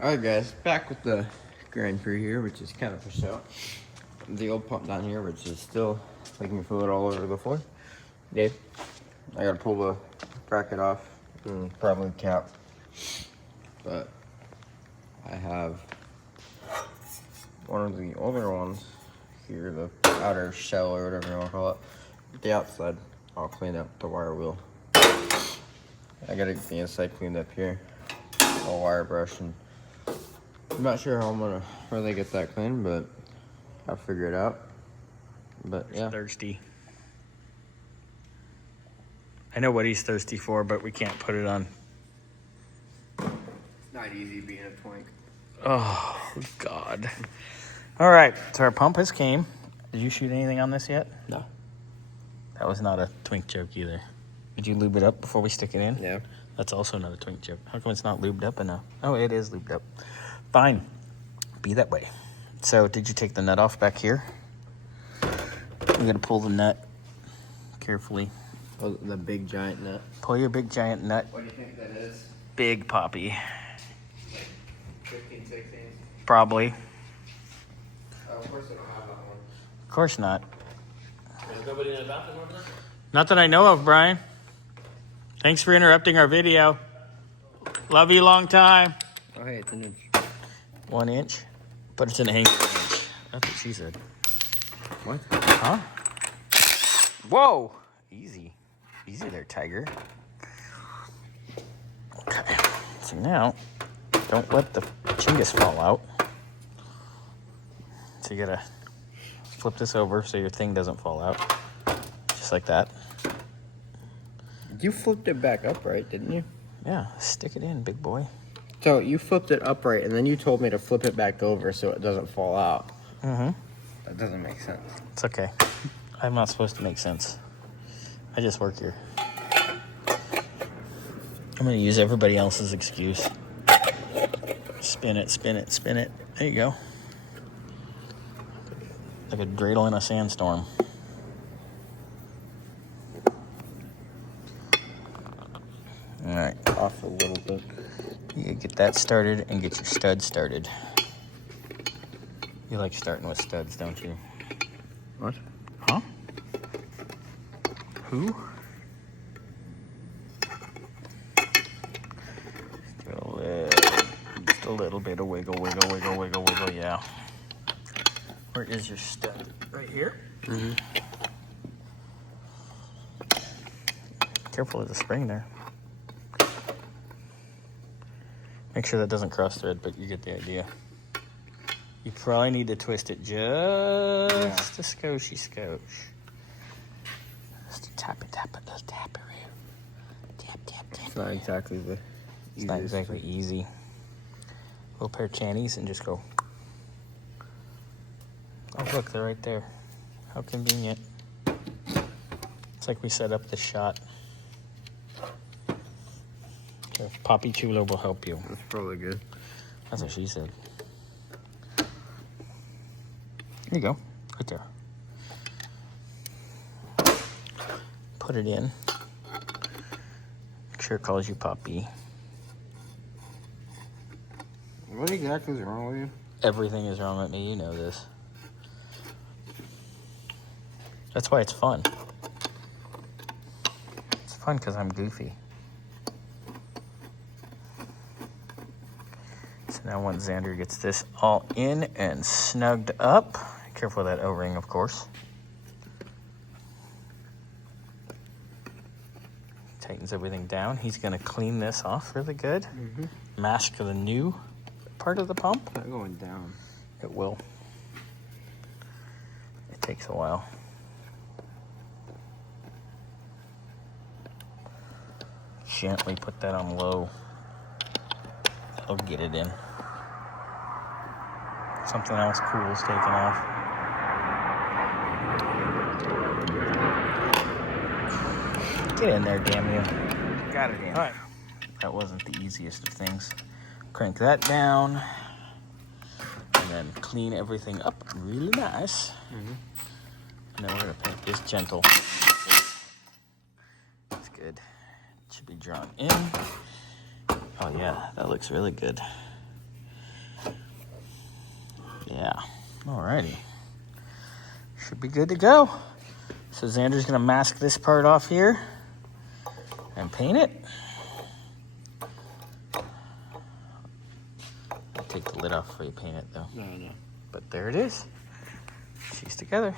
Alright guys, back with the Grand Prix here, which is kind of pushed out. The old pump down here, which is still leaking fluid all over the floor. Dave, I gotta pull the bracket off and probably cap. But I have one of the older ones here, the outer shell or whatever you want to call it. The outside, I'll clean up the wire wheel. I gotta get the inside cleaned up here. I'll wire brush, and I'm not sure how I'm gonna really get that clean, but I'll figure it out. But yeah. He's thirsty. I know what he's thirsty for, but we can't put it on. It's not easy being a twink. Oh, God. All right, so our pump has came. Did you shoot anything on this yet? No. That was not a twink joke either. Did you lube it up before we stick it in? Yeah. That's also not a twink joke. How come it's not lubed up enough? Oh, it is lubed up. Fine. Be that way. So, did you take the nut off back here? You gotta pull the nut carefully. Oh, the big giant nut. Pull your big giant nut. What do you think that is? Big poppy. 15, 16? Probably. Oh, of course I don't have that one. Of course not. There's nobody in the bathroom over there? Not that I know of, Brian. Thanks for interrupting our video. Love you long time. Oh, hey, it's an inch. 1 inch? But it's an angle inch. That's what she said. What? Huh? Whoa! Easy. Easy there, tiger. Okay. So now, don't let the chingus fall out. So you gotta flip this over so your thing doesn't fall out. Just like that. You flipped it back upright, didn't you? Yeah, stick it in, big boy. So you flipped it upright, and then you told me to flip it back over so it doesn't fall out. Mm-hmm. That doesn't make sense. It's okay. I'm not supposed to make sense. I just work here. I'm going to use everybody else's excuse. Spin it, spin it, spin it. There you go. Like a dreidel in a sandstorm. All right. Off a little bit. You gotta get that started and get your studs started. You like starting with studs, don't you? What? Huh? Who? Just a little bit of wiggle, wiggle, wiggle, wiggle, wiggle, yeah. Where is your stud? Right here? Mm-hmm. Careful of the spring there. Make sure that doesn't cross thread, but you get the idea. You probably need to twist it just a scotchy scotch. Just tap it, little tap it. Tap, tap, tap. It's not exactly the It's not exactly easy. Little pair of channies and just go. Oh, look, they're right there. How convenient. It's like we set up the shot. Here, Poppy Chulo will help you. That's probably good. That's what she said. There you go. Right there. Put it in. Make sure it calls you Poppy. What exactly is wrong with you? Everything is wrong with me. You know this. That's why it's fun. It's fun because I'm goofy. So now once Xander gets this all in and snugged up, careful of that O-ring, of course. Tightens everything down. He's going to clean this off really good. Mm-hmm. Mask the new part of the pump. Not going down. It will. It takes a while. Gently put that on low. That'll get it in. Something else cool is taken off. Get in there, damn you. Got it in. All right. That wasn't the easiest of things. Crank that down. And then clean everything up really nice. Mm-hmm. And then we're going to paint this gentle. That's good. It should be drawn in. Oh yeah, that looks really good. Yeah. Alrighty. Should be good to go. So Xander's gonna mask this part off here and paint it. I'll take the lid off before you paint it though. No. But there it is. She's together.